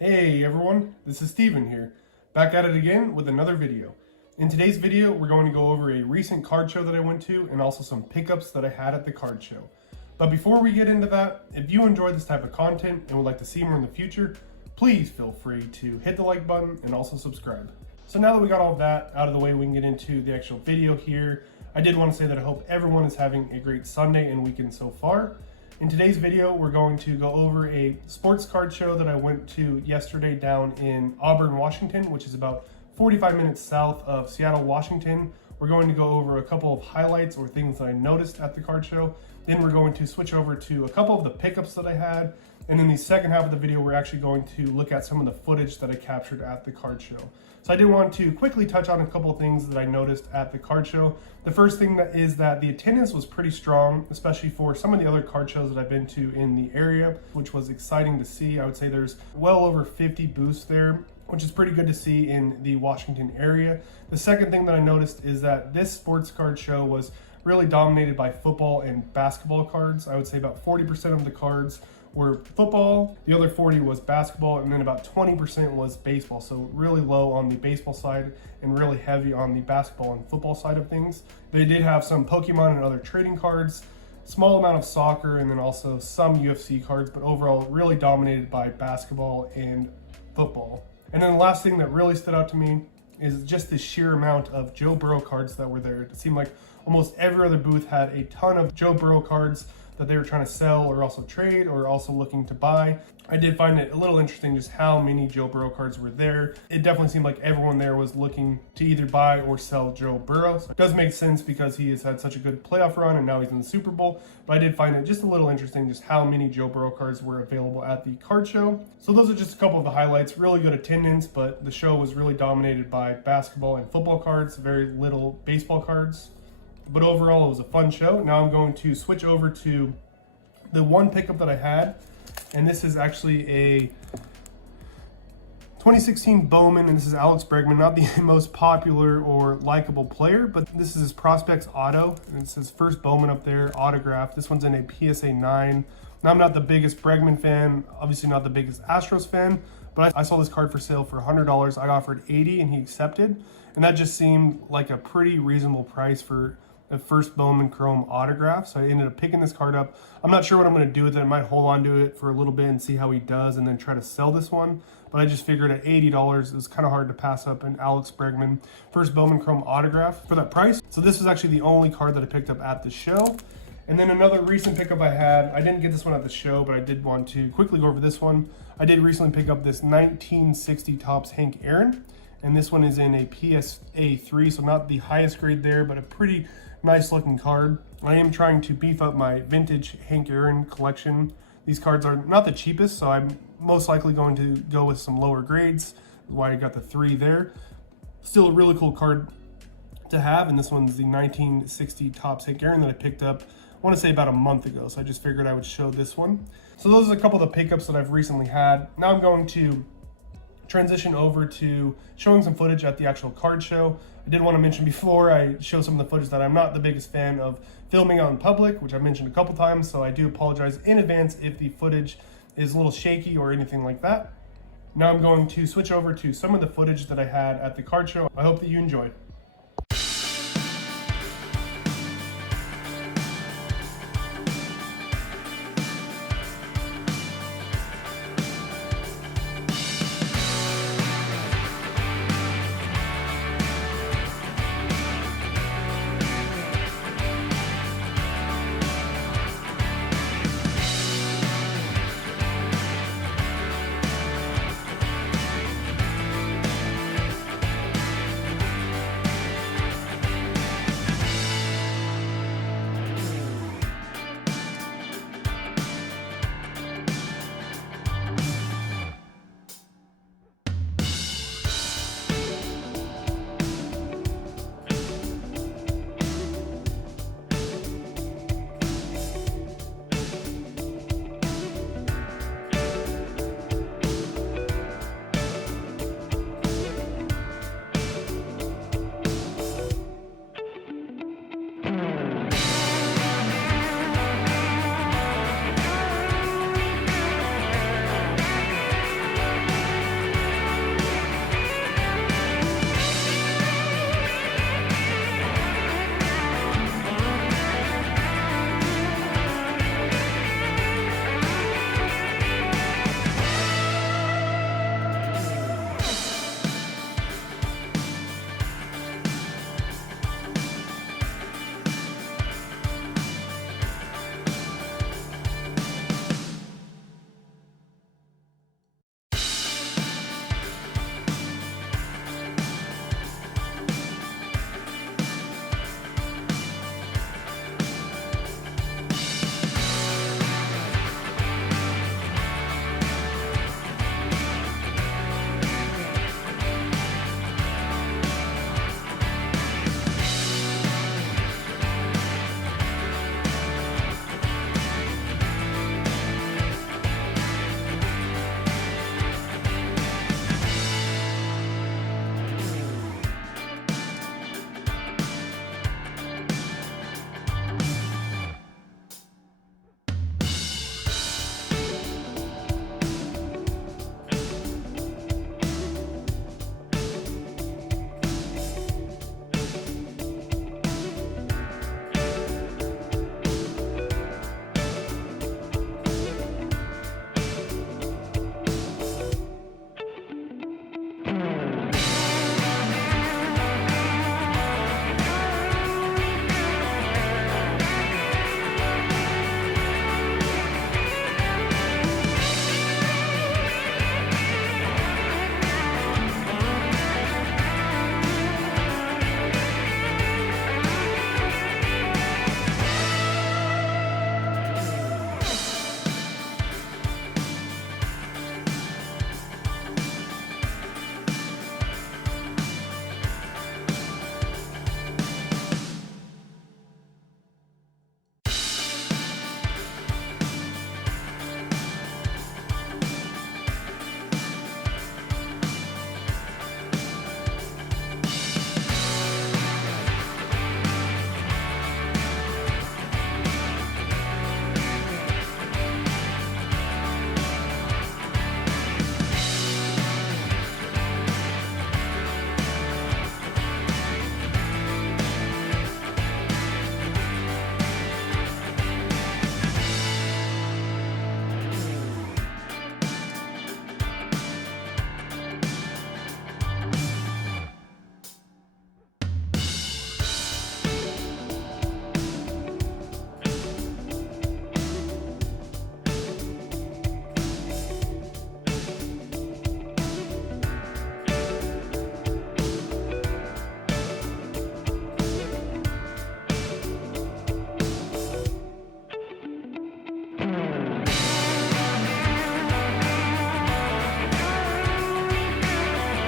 Hey everyone, this is Steven here, back at it again with another video. In today's video, we're going to go over a recent card show that I went to and also some pickups that I had at the card show. But before we get into that, if you enjoy this type of content and would like to see more in the future, please feel free to hit the like button and also subscribe. So now that we got all of that out of the way, we can get into the actual video here. I did want to say that I hope everyone is having a great Sunday and weekend so far. In today's video, we're going to go over a sports card show that I went to yesterday down in Auburn, Washington, which is about 45 minutes south of Seattle, Washington. We're going to go over a couple of highlights or things that I noticed at the card show. Then we're going to switch over to a couple of the pickups that I had. And in the second half of the video, we're actually going to look at some of the footage that I captured at the card show. So I did want to quickly touch on a couple of things that I noticed at the card show. The first thing is that the attendance was pretty strong, especially for some of the other card shows that I've been to in the area, which was exciting to see. I would say there's well over 50 booths there, which is pretty good to see in the Washington area. The second thing that I noticed is that this sports card show was really dominated by football and basketball cards. I would say about 40% of the cards were football, the other 40 was basketball, and then about 20% was baseball. So really low on the baseball side and really heavy on the basketball and football side of things. They did have some Pokemon and other trading cards, small amount of soccer, and then also some UFC cards, but overall really dominated by basketball and football. And then the last thing that really stood out to me is just the sheer amount of Joe Burrow cards that were there. It seemed like almost every other booth had a ton of Joe Burrow cards that they were trying to sell or also trade or also looking to buy. I did find it a little interesting just how many Joe Burrow cards were there. It definitely seemed like everyone there was looking to either buy or sell Joe Burrow. So it does make sense because he has had such a good playoff run and now he's in the Super Bowl. But I did find it just a little interesting just how many Joe Burrow cards were available at the card show. So those are just a couple of the highlights. Really good attendance, but the show was really dominated by basketball and football cards, very little baseball cards. But overall, it was a fun show. Now I'm going to switch over to the one pickup that I had, and this is actually a 2016 Bowman, and this is Alex Bregman, not the most popular or likable player, but this is his Prospects Auto, and it says first Bowman up there, autograph. This one's in a PSA 9. Now, I'm not the biggest Bregman fan, obviously not the biggest Astros fan, but I saw this card for sale for $100. I offered $80 and he accepted, and that just seemed like a pretty reasonable price for a first Bowman Chrome autograph. So I ended up picking this card up. I'm not sure what I'm going to do with it. I might hold on to it for a little bit and see how he does and then try to sell this one. But I just figured at $80, it was kind of hard to pass up an Alex Bregman first Bowman Chrome autograph for that price. So this is actually the only card that I picked up at the show. And then another recent pickup I had, I didn't get this one at the show, but I did want to quickly go over this one. I did recently pick up this 1960 Topps Hank Aaron. And this one is in a PSA 3, so not the highest grade there, but a pretty nice looking card. I am trying to beef up my vintage Hank Aaron collection. These cards are not the cheapest, so I'm most likely going to go with some lower grades. That's why I got the 3 there. Still a really cool card to have, and this one's the 1960 Topps Hank Aaron that I picked up, I want to say about a month ago, so I just figured I would show this one. So those are a couple of the pickups that I've recently had. Now I'm going to transition over to showing some footage at the actual card show. I did want to mention before I show some of the footage that I'm not the biggest fan of filming out in public, which I've mentioned a couple times, so I do apologize in advance if the footage is a little shaky or anything like that. Now I'm going to switch over to some of the footage that I had at the card show. I hope that you enjoyed.